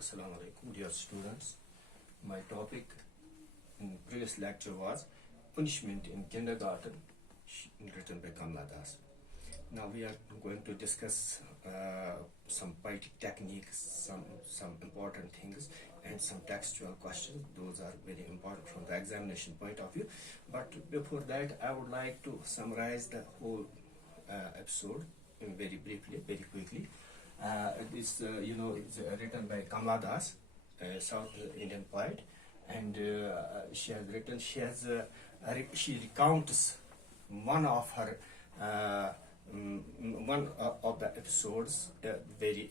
Assalamu alaikum, dear students. My topic in previous lecture was punishment in kindergarten, written by Kamla Das. Now we are going to discuss some poetic techniques, some important things, and some textual questions. Those are very important from the examination point of view. But before that, I would like to summarize the whole episode very briefly, very quickly. It's written by Kamla Das, South Indian poet, and she recounts one of her one of the episodes, very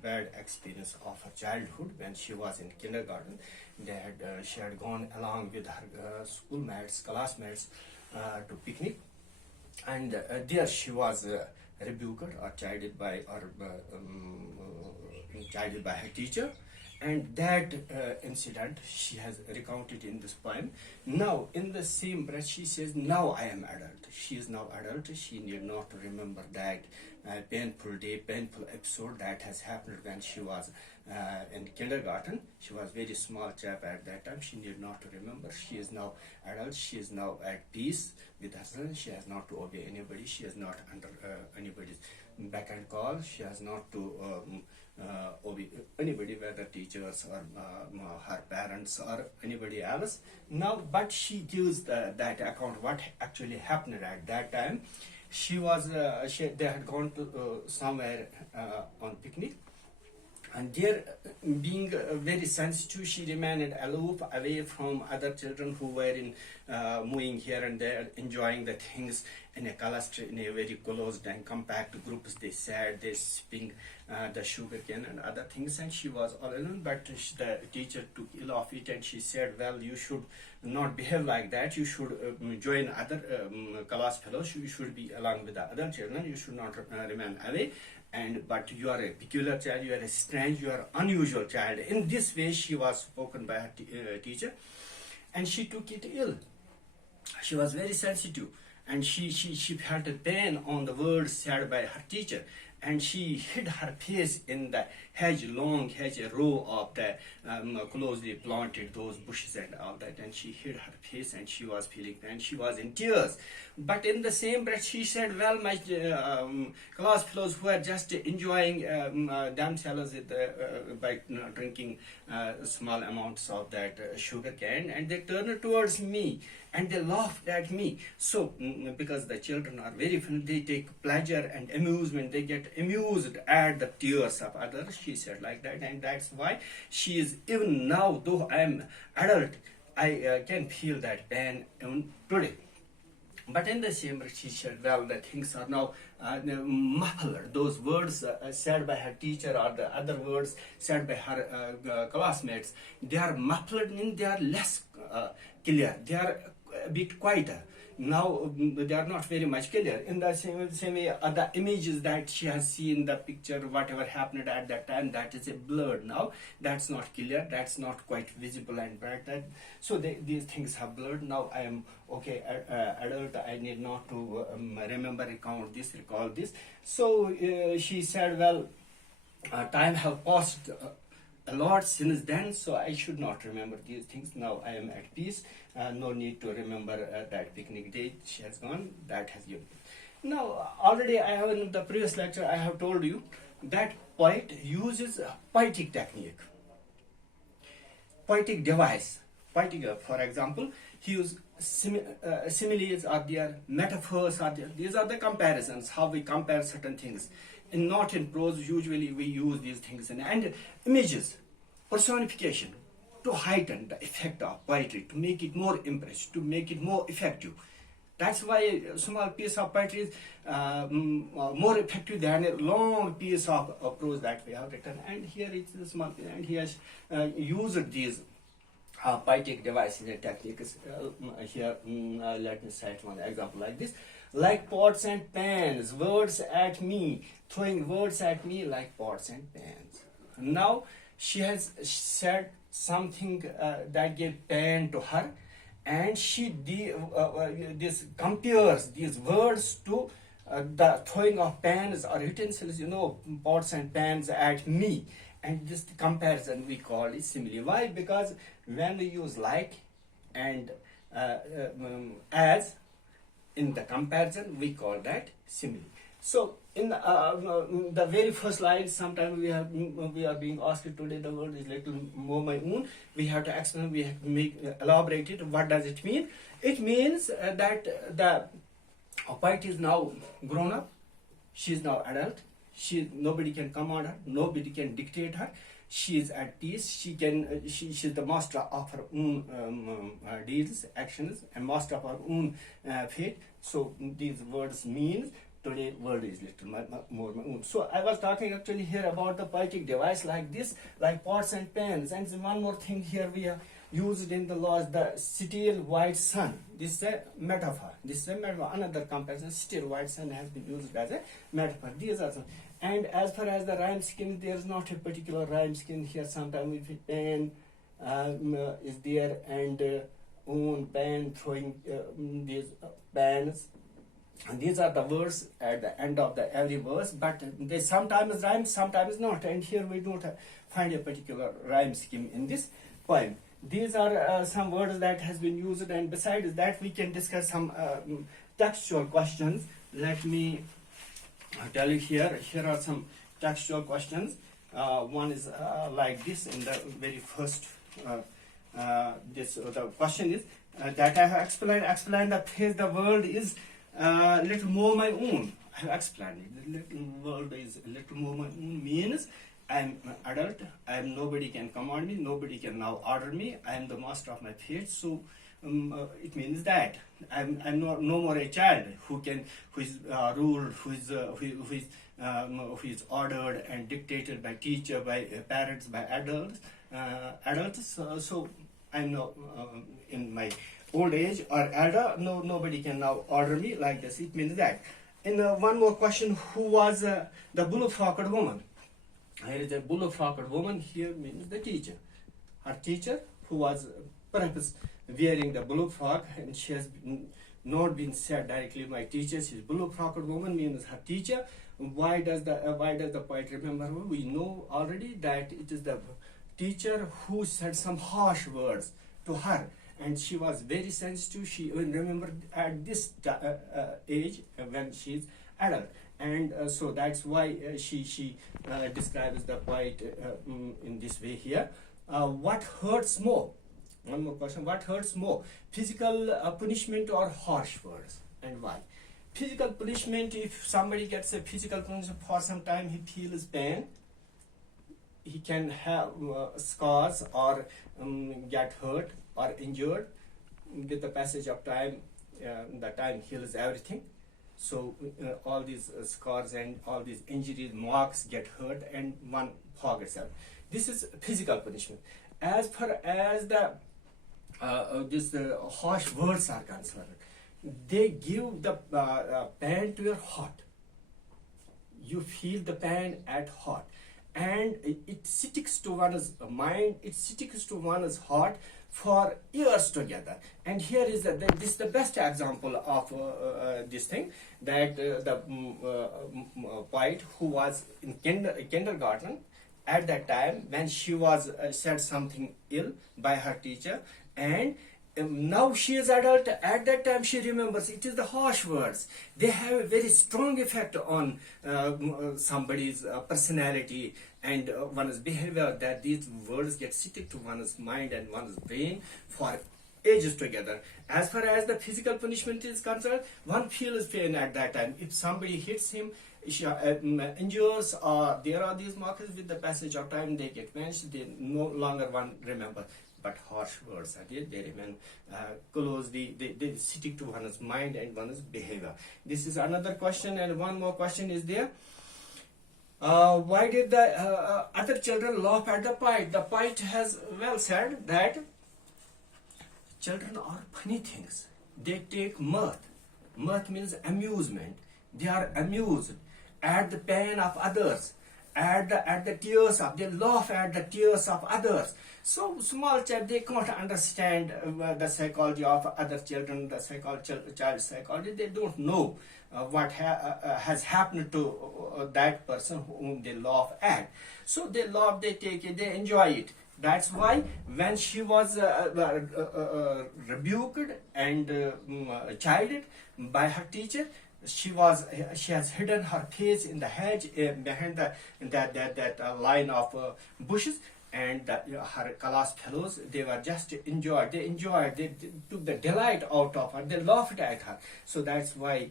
bad experience of her childhood when she was in kindergarten. She had gone along with her schoolmates, classmates to picnic, and there she was rebuked or chided by her teacher, and that incident she has recounted in this poem. Now in the same breath she says, now I am adult. She is now adult. She need not remember that painful day, painful episode that has happened when she was in kindergarten. She was very small chap at that time. She need not to remember. She is now adult. She is now at peace with herself. She has not to obey anybody. She is not under anybody's beck and call. She has not to obey anybody, whether teachers or her parents or anybody else. Now, but she gives that account what actually happened at that time. She was they had gone to somewhere on picnic, and there, being very sensitive, she remained aloof, away from other children who were moving here and there, enjoying the things in a cluster, in a very closed and compact groups. They sat, they sipping the sugar cane and other things, and she was all alone. But the teacher took ill of it, and she said, well, you should not behave like that. You should join other class fellows. You should be along with the other children. You should not remain away. But you are a peculiar child, you are a strange, you are unusual child. In this way she was spoken by her teacher, and she took it ill. She was very sensitive, and she felt a pain on the words said by her teacher, and she hid her face in the long hedge, a row of the closely planted those bushes and all that, and she hid her face, and she was feeling pain. She was in tears. But in the same breath she said, well, my class fellows who are just enjoying themselves by drinking small amounts of that sugar cane, and they turned towards me and they laughed at me. So because the children are very fun, they take pleasure and amusement, they get amused at the tears of others. She said like that, and that's why she is, even now, though I am adult, I can feel that pain even today. But in the same breath she said, well, the things are now muffled. Those words said by her teacher or the other words said by her classmates, they are muffled, means they are less clear. They are a bit quieter. Now they are not very much clear. In the same way, the images that she has seen, the picture, whatever happened at that time, that is a blurred now. That's not clear. That's not quite visible and bright. So these things have blurred. Now I am okay, adult. I need not to remember, recall this. So she said, well, time have passed a lot since then, so I should not remember these things. Now I am at peace. No need to remember that picnic date. She has gone. That has given. Now already I have, in the previous lecture I have told you that poet uses a poetic technique, poetic device. For example, he uses similes are there, metaphors are there. These are the comparisons, how we compare certain things. Not in prose, usually we use these things, and images, personification, to heighten the effect of poetry, to make it more impressive, to make it more effective. That's why a small piece of poetry is more effective than a long piece of prose that we have written. And here it's a small piece, and he has used these poetic devices and techniques. Here, let me cite one example like this. Like pots and pans, words at me, throwing words at me like pots and pans. Now she has said something that gave pain to her, and she compares these words to the throwing of pans or utensils, pots and pans at me. and this comparison we call it simile. Why? Because when we use like and as in the comparison, we call that simile. So in the very first line, sometimes we are being asked today. The word is little more my own. We have to explain. We have to make elaborate it. What does it mean? It means that the poet is now grown up. She is now adult. Nobody can command her. Nobody can dictate her. She is at peace. She's the master of her own deeds, actions, and master of her own fate. So these words mean today word is little more my own. So I was talking actually here about the poetic device like this, like pots and pans. And one more thing here we have used in the laws, the still white sun. This is a metaphor. Another comparison. Still white sun has been used as a metaphor. These are some. And as far as the rhyme scheme, there is not a particular rhyme scheme here. Sometimes if pen is there and own pen throwing these pans. And these are the words at the end of every verse, but they sometimes rhyme, sometimes not. And here we don't find a particular rhyme scheme in this poem. These are some words that has been used, and besides that, we can discuss some textual questions. Let me tell you here. Here are some textual questions. One is like this in the very first. The question is that I have explained the phrase. The world is little more my own. I have explained it. The little world is little more my own means I am adult. Nobody can command me. Nobody can now order me. I am the master of my fate. So it means that I'm no more a child who is ruled, who is ordered and dictated by teacher, by parents, by adults. So I'm not in my old age or elder. Nobody can now order me like this. It means that. In one more question, who was the bull-frocked woman? Here is a bull-frocked woman. Here means the teacher. Her teacher, who was perhaps wearing the bull-frock, and she has not been said directly my teacher. She's bull-frocked woman means her teacher. Why does the poet remember her? We know already that it is the teacher who said some harsh words to her, and she was very sensitive. She even remembered at this age when she's adult, and so that's why she describes the poet in this way here. What hurts more? One more question. What hurts more? Physical punishment or harsh words, and why? Physical punishment, if somebody gets a physical punishment for some time, he feels pain. He can have scars or get hurt or injured. With the passage of time, the time heals everything. So all these scars and all these injuries, marks get hurt, and one forgets it. This is physical punishment. As far as the harsh words are concerned, they give the pain to your heart. You feel the pain at heart, and it sticks to one's mind. It sticks to one's heart for years together. And here is this is the best example of this thing, that the poet who was in kindergarten at that time, when she was said something ill by her teacher, and now she is adult. At that time she remembers it is the harsh words. They have a very strong effect on somebody's personality and one's behavior, that these words get stick to one's mind and one's brain for ages together. As far as the physical punishment is concerned, one feels pain at that time. If somebody hits him, injures, or there are these markers, with the passage of time they get vanished. They no longer one remember. But harsh words, they remain close. They stick to one's mind and one's behavior. This is another question, and one more question is there. Why did the other children laugh at the poet? The poet has well said that children are funny things. They take mirth. Mirth means amusement. They are amused at the pain of others. at the tears of, they laugh at the tears of others. So small child, they can't understand the psychology of other children, the child psychology. They don't know what has happened to that person whom they laugh at. So they laugh, they take it, they enjoy it. That's why when she was rebuked and chided by her teacher, she has hidden her face in the hedge behind that line of bushes, and her class fellows, they were just enjoyed. They took the delight out of her. They laughed at her. So that's why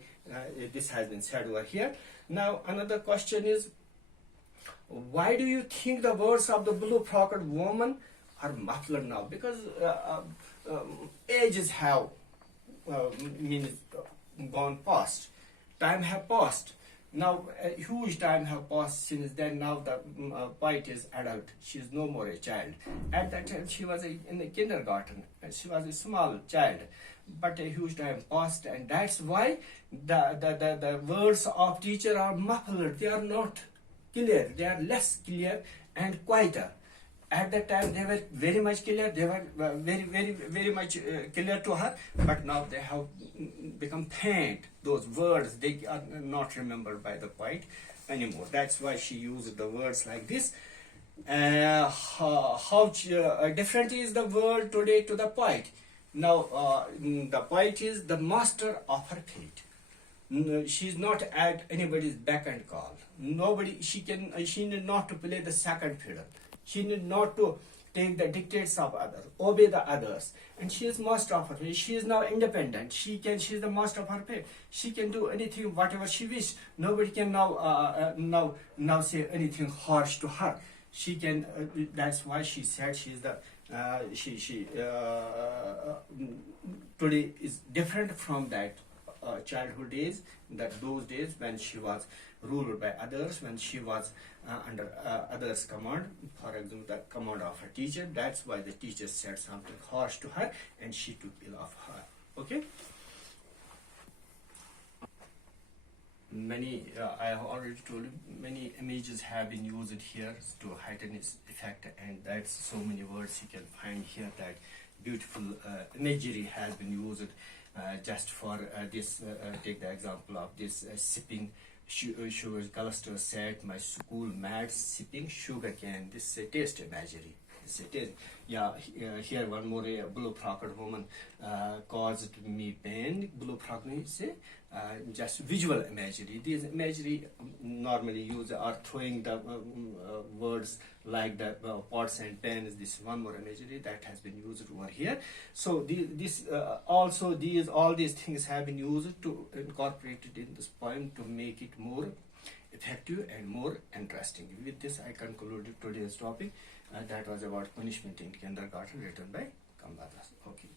this has been said over here. Now another question is, why do you think the words of the blue-frocked woman are muffled now? Because ages have means gone past. Time have passed. Now a huge time have passed since then. Now the poet is adult. She is no more a child. At that time she was in the kindergarten. She was a small child. But a huge time passed, and that's why the words of teacher are muffled. They are not clear. They are less clear and quieter. At that time they were very much clear. They were very much clear to her. But now they have become faint. Those words, they are not remembered by the poet anymore. That's why she used the words like this. How different is the world today to the poet. Now the poet is the master of her fate. She is not at anybody's beck and call. She need not to play the second fiddle. She need not to take the dictates of others, obey the others. And she is master of her fate. She is now independent. She is the master of her fate. She can do anything, whatever she wishes. Nobody can now say anything harsh to her. She can. That's why she said she is the. Today is different from that childhood days, those days when she was ruled by others, when she was under others' command, for example, the command of her teacher. That's why the teacher said something harsh to her, and she took ill of her. Okay. Many, I have already told you, many images have been used here to heighten its effect, and that's so many words you can find here. That beautiful imagery has been used just for this. Take the example of this sipping sugar. Cluster said, "My school mad sipping sugar cane." This is a taste imagery. Here one more, a blue-frocked woman caused me pain. Blue-frocked say just visual imagery. These imagery normally used are throwing the words like the pots and pans. This one more imagery that has been used over here. So all these things have been used to incorporate it in this poem to make it more effective and more interesting. With this, I concluded today's topic. That was about punishment in kindergarten, written by Kamala Das. Okay.